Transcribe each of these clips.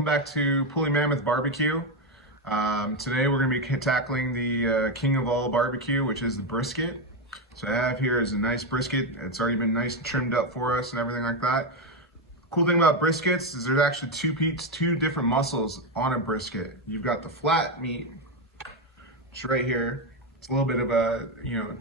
welcome back to Pooley Mammoth Barbecue. Today we're going to be tackling the king of all barbecue, which is the brisket. So I have here is a nice brisket. It's already been nice and trimmed up for us and everything like that. Cool thing about briskets is there's actually two different muscles on a brisket. You've got the flat meat, which right here. It's a little bit of a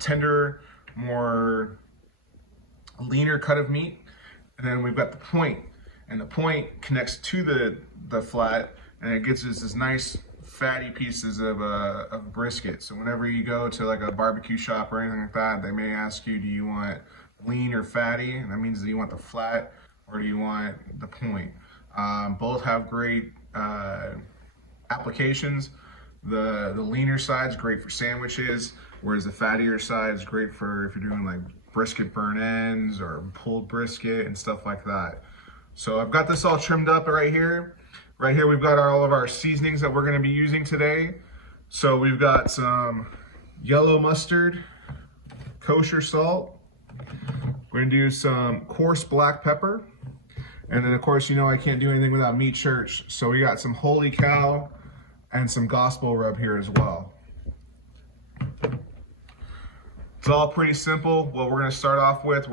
tender, more leaner cut of meat, and then we've got the point. And the point connects to the flat, and it gives us this nice fatty pieces of brisket. So whenever you go to like a barbecue shop or anything like that, they may ask you, do you want lean or fatty? And that means do you want the flat or do you want the point? Both have great applications. The leaner side is great for sandwiches, whereas the fattier side is great for if you're doing like brisket burn ends or pulled brisket and stuff like that. So I've got this all trimmed up right here. Right here we've got all of our seasonings that we're going to be using today. So we've got some yellow mustard, kosher salt. We're going to do some coarse black pepper. And then of course, I can't do anything without meat church. So we got some holy cow and some gospel rub here as well. It's all pretty simple. What we're going to start off with,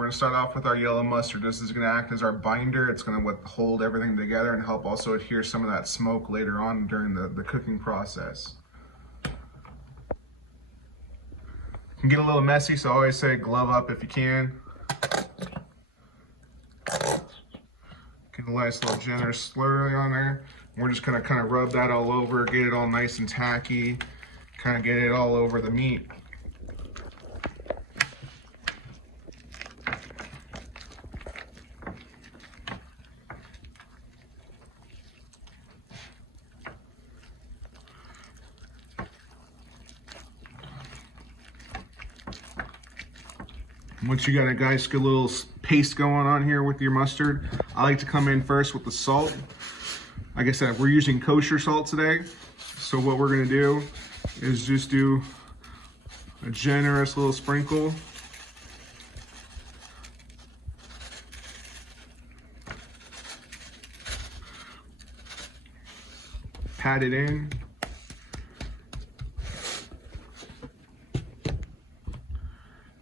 our yellow mustard. This is going to act as our binder. It's going to hold everything together and help also adhere some of that smoke later on during the cooking process. It can get a little messy, so I always say glove up if you can. Get a nice little generous slurry on there. We're just going to kind of rub that all over, get it all nice and tacky, kind of get it all over the meat. Once you got a nice good little paste going on here with your mustard, I like to come in first with the salt. Like I said, we're using kosher salt today. So what we're gonna do is just do a generous little sprinkle. Pat it in.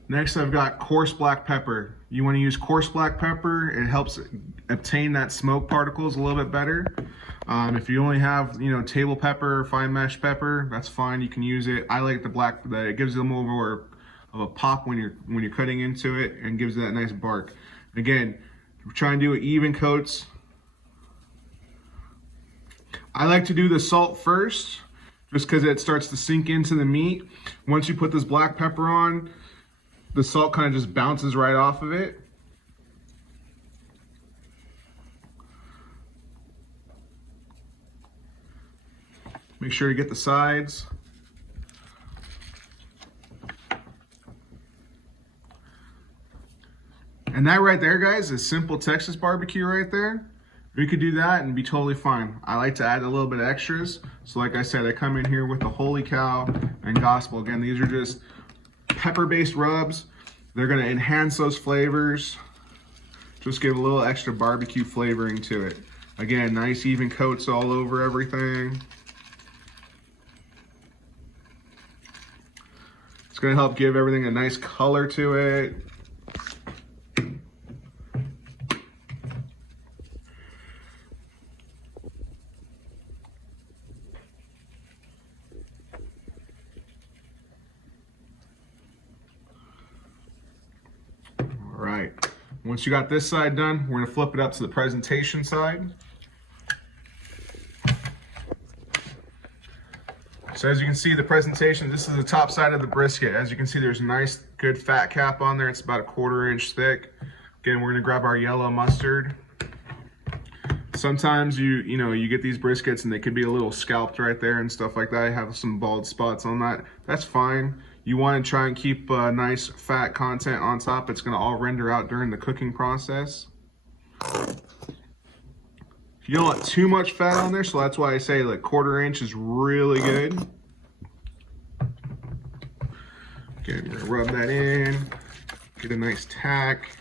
Next, I've got coarse black pepper. You want to use coarse black pepper. It helps obtain that smoke particles a little bit better. If you only have, table pepper or fine mashed pepper, that's fine. You can use it. I like the black. It gives it a little more of a pop when you're cutting into it, and gives it that nice bark. Again, try and do even coats. I like to do the salt first, just because it starts to sink into the meat. Once you put this black pepper on, the salt kind of just bounces right off of it. Make sure you get the sides. And that right there, guys, is simple Texas barbecue right there. We could do that and be totally fine. I like to add a little bit of extras. So like I said, I come in here with the holy cow and gospel. Again, these are just pepper-based rubs. They're going to enhance those flavors. Just give a little extra barbecue flavoring to it. Again, nice even coats all over everything. It's going to help give everything a nice color to it. Right. Once you got this side done, we're going to flip it up to the presentation side. So as you can see, the presentation, this is the top side of the brisket. As you can see, there's a nice good fat cap on there. It's about a 1/4 inch thick. Again, we're going to grab our yellow mustard. Sometimes you get these briskets and they could be a little scalped right there and stuff like that. I have some bald spots on that. That's fine. You want to try and keep nice fat content on top. It's going to all render out during the cooking process. You don't want too much fat on there, so that's why I say like 1/4 inch is really good. Okay, we're gonna rub that in, get a nice tack.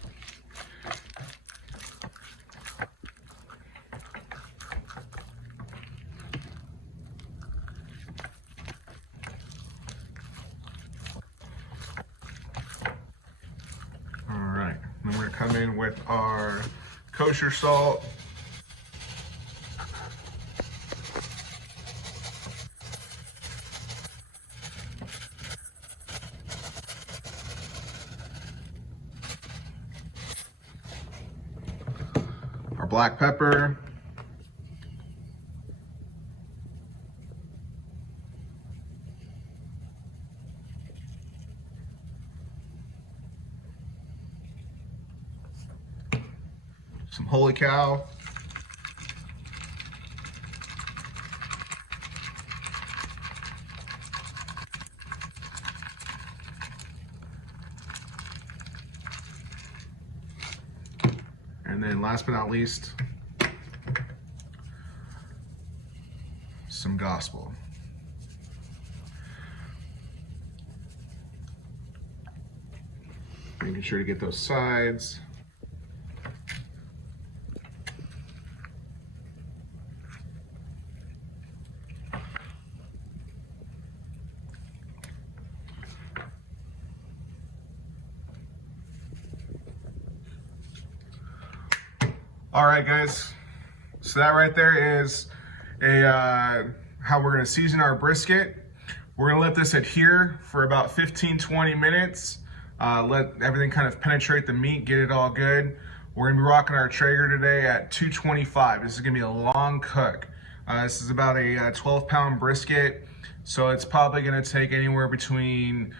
in with our kosher salt. Our black pepper. Some holy cow. And then last but not least, some gospel. Making sure to get those sides. All right, guys, so that right there is how we're gonna season our brisket. We're gonna let this adhere for about 15-20 minutes. Let everything kind of penetrate the meat, get it all good. We're gonna be rocking our Treager today at 225. This is gonna be a long cook. This is about a 12-pound brisket, so it's probably gonna take anywhere between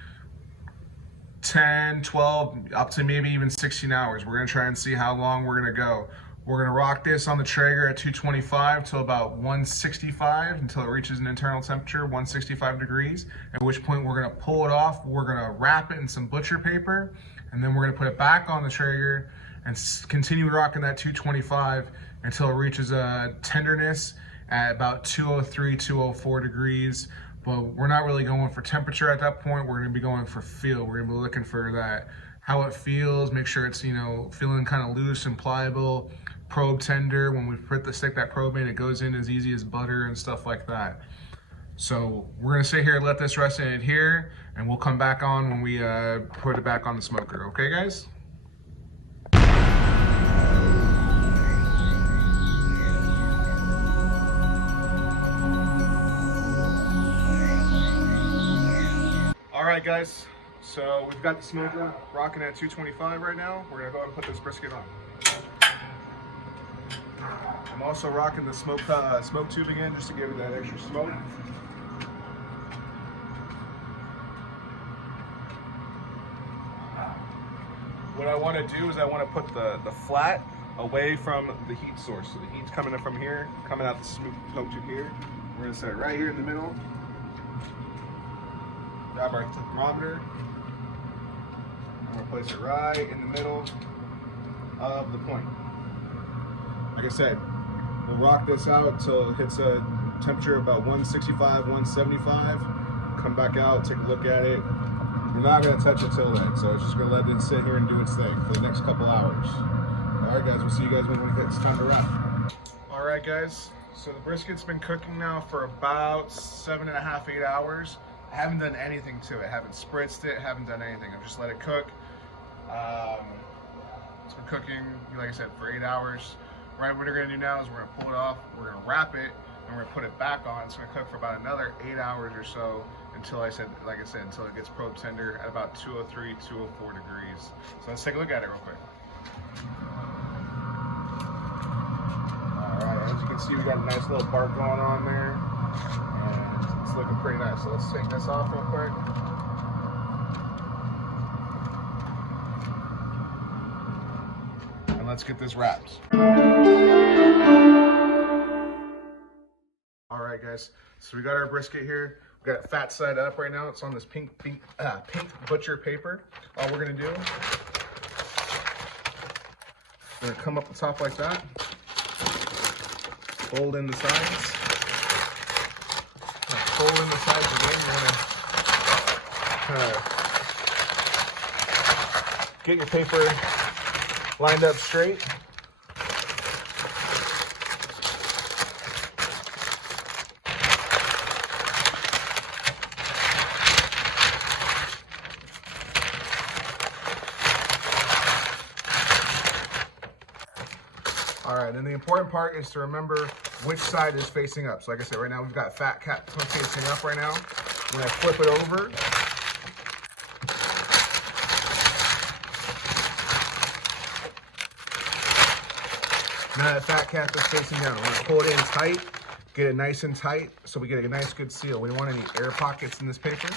10, 12, up to maybe even 16 hours. We're gonna try and see how long we're gonna go. We're gonna rock this on the Treager at 225 till about 165 until it reaches an internal temperature, 165 degrees, at which point we're gonna pull it off. We're gonna wrap it in some butcher paper, and then we're gonna put it back on the Treager and continue rocking that 225 until it reaches a tenderness at about 203, 204 degrees. But we're not really going for temperature at that point. We're gonna be going for feel. We're gonna be looking for that, how it feels, make sure it's, you know, feeling kind of loose and pliable, probe tender. When we stick that probe in, it goes in as easy as butter and stuff like that. So we're gonna sit here and let this rest and adhere, and we'll come back on when we put it back on the smoker. Okay, guys? All right, guys. So we've got the smoker rocking at 225 right now. We're gonna go ahead and put this brisket on. I'm also rocking the smoke tube again just to give it that extra smoke. What I want to do is I want to put the flat away from the heat source. So the heat's coming in from here, coming out the smoke tube here. We're gonna set it right here in the middle. Grab our thermometer. I'm gonna place it right in the middle of the point. Like I said, we'll rock this out till it hits a temperature of about 165, 175. Come back out, take a look at it. We're not gonna touch it till then, so it's just gonna let it sit here and do its thing for the next couple hours. All right, guys, we'll see you guys when it's time to wrap. All right, guys, so the brisket's been cooking now for about 7.5, 8 hours. I haven't done anything to it. Haven't spritzed it, haven't done anything. I've just let it cook. It's been cooking, like I said, for 8 hours. Right, what we're gonna do now is we're gonna pull it off, we're gonna wrap it, and we're gonna put it back on. It's gonna cook for about another 8 hours or so until, like I said, until it gets probe tender at about 203, 204 degrees. So let's take a look at it real quick. All right, as you can see, we got a nice little bark going on there, and it's looking pretty nice. So let's take this off real quick. Let's get this wrapped. All right, guys. So we got our brisket here. We got it fat side up right now. It's on this pink butcher paper. All we're gonna do, we're gonna come up the top like that, fold in the sides, fold in the sides again. You're gonna get your paper lined up straight. All right, and the important part is to remember which side is facing up. So like I said, right now we've got fat cat facing up right now. When I flip it over, now that fat cat is facing down. We're gonna pull it in tight, get it nice and tight so we get a nice good seal. We don't want any air pockets in this paper.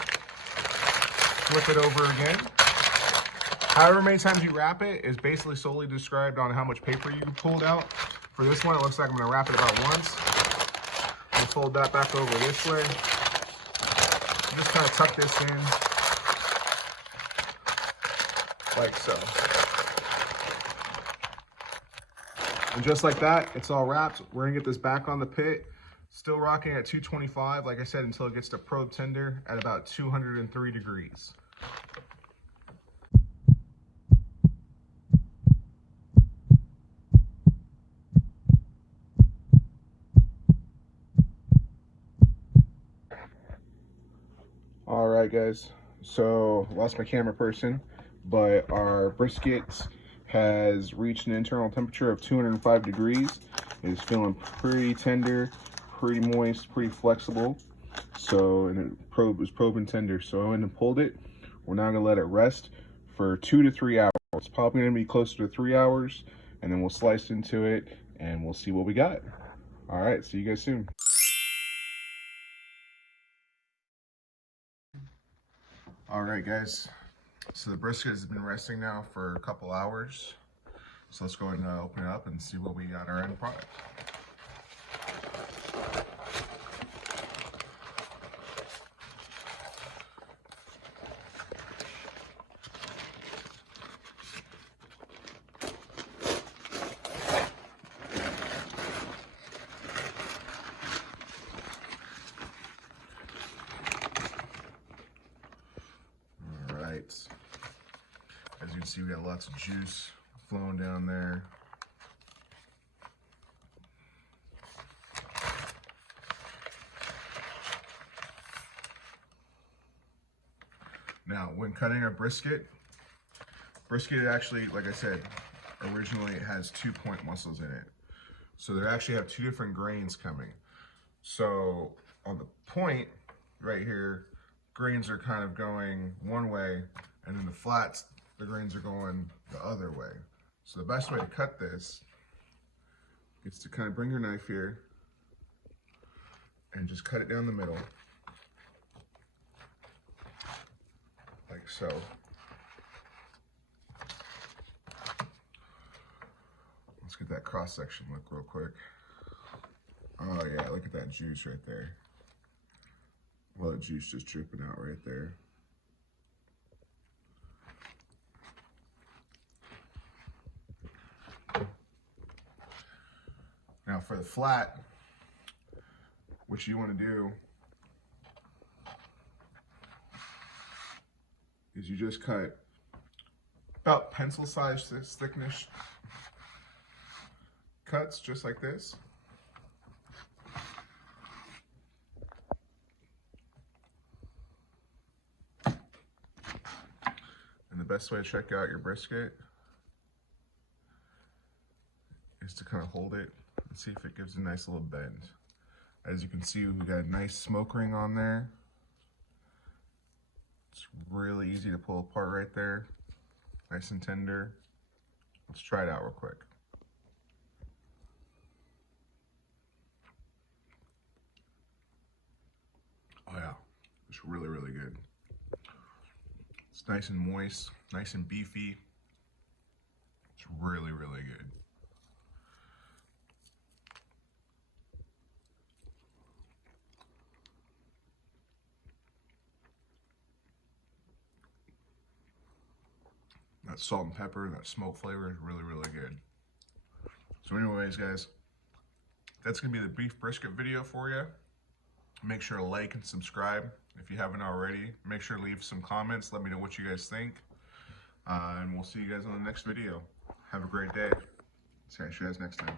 Flip it over again. However many times you wrap it is basically solely described on how much paper you pulled out. For this one, it looks like I'm gonna wrap it about once. And fold that back over this way. Just kind of tuck this in, like so. And just like that, it's all wrapped. We're gonna get this back on the pit. Still rocking at 225, like I said, until it gets to probe tender at about 203 degrees. All right, guys, so lost my camera person, but our brisket has reached an internal temperature of 205 degrees. It is feeling pretty tender, pretty moist, pretty flexible. So, and it was probing tender. So I went and pulled it. We're now gonna let it rest for 2 to 3 hours. It's probably gonna be closer to 3 hours, and then we'll slice into it and we'll see what we got. All right, see you guys soon. All right, guys, so the brisket has been resting now for a couple hours. So let's go ahead and open it up and see what we got our end product. As you can see, we got lots of juice flowing down there. Now, when cutting a brisket actually, like I said, originally it has 2 point muscles in it. So they actually have 2 different grains coming. So on the point right here, grains are kind of going one way, and in the flats, the grains are going the other way. So the best way to cut this is to kind of bring your knife here and just cut it down the middle, like so. Let's get that cross section look real quick. Oh yeah, look at that juice right there. Well, the juice just dripping out right there. Now for the flat, what you want to do is you just cut about pencil-sized thickness cuts, just like this. And the best way to check out your brisket is to kind of hold it and see if it gives a nice little bend. As you can see, we got a nice smoke ring on there. It's really easy to pull apart right there. Nice and tender. Let's try it out real quick. Oh yeah, it's really, really good. It's nice and moist, nice and beefy. It's really, really good. That salt and pepper, that smoke flavor is really, really good. So anyways, guys, that's gonna be the beef brisket video for you. Make sure to like and subscribe if you haven't already. Make sure to leave some comments. Let me know what you guys think. And we'll see you guys on the next video. Have a great day. See you guys next time.